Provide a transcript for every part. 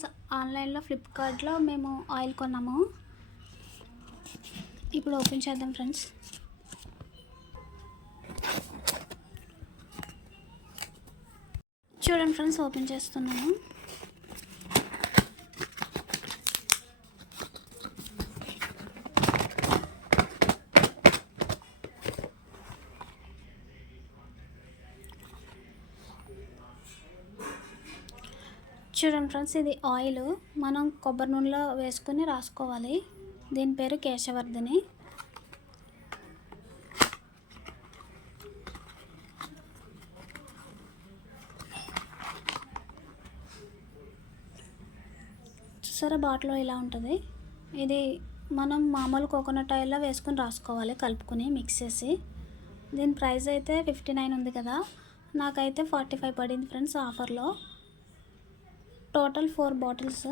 Friends, ఆన్లైన్లో ఫ్లిప్కార్ట్లో మేము ఆయిల్ కొన్నాము. ఇప్పుడు ఓపెన్ చేద్దాం ఫ్రెండ్స్. చూడండి ఫ్రెండ్స్, ఓపెన్ చేస్తున్నాను. చూడండి ఫ్రెండ్స్, ఇది ఆయిల్ మనం కొబ్బరి నూనెలో వేసుకుని రాసుకోవాలి. దీని పేరు కేశవర్ధిని. చూసారా, బాటిల్ ఇలా ఉంటుంది. ఇది మనం మామూలు కోకోనట్ ఆయిల్లో వేసుకుని రాసుకోవాలి, కలుపుకొని మిక్స్ చేసి. దీని ప్రైస్ అయితే 59 ఉంది కదా, నాకైతే 45 పడింది ఫ్రెండ్స్ ఆఫర్లో. Total 4 bottles.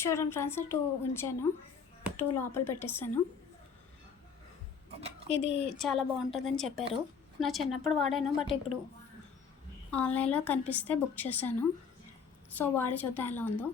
చూడండి ఫ్రెండ్స్, 2 ఉంచాను, 2 లోపల పెట్టేస్తాను. ఇది చాలా బాగుంటుందని చెప్పారు. నా చిన్నప్పుడు వాడాను, బట్ ఇప్పుడు ఆన్లైన్లో కనిపిస్తే బుక్ చేశాను. సో వాడి చూద్దాం ఎలా ఉందో.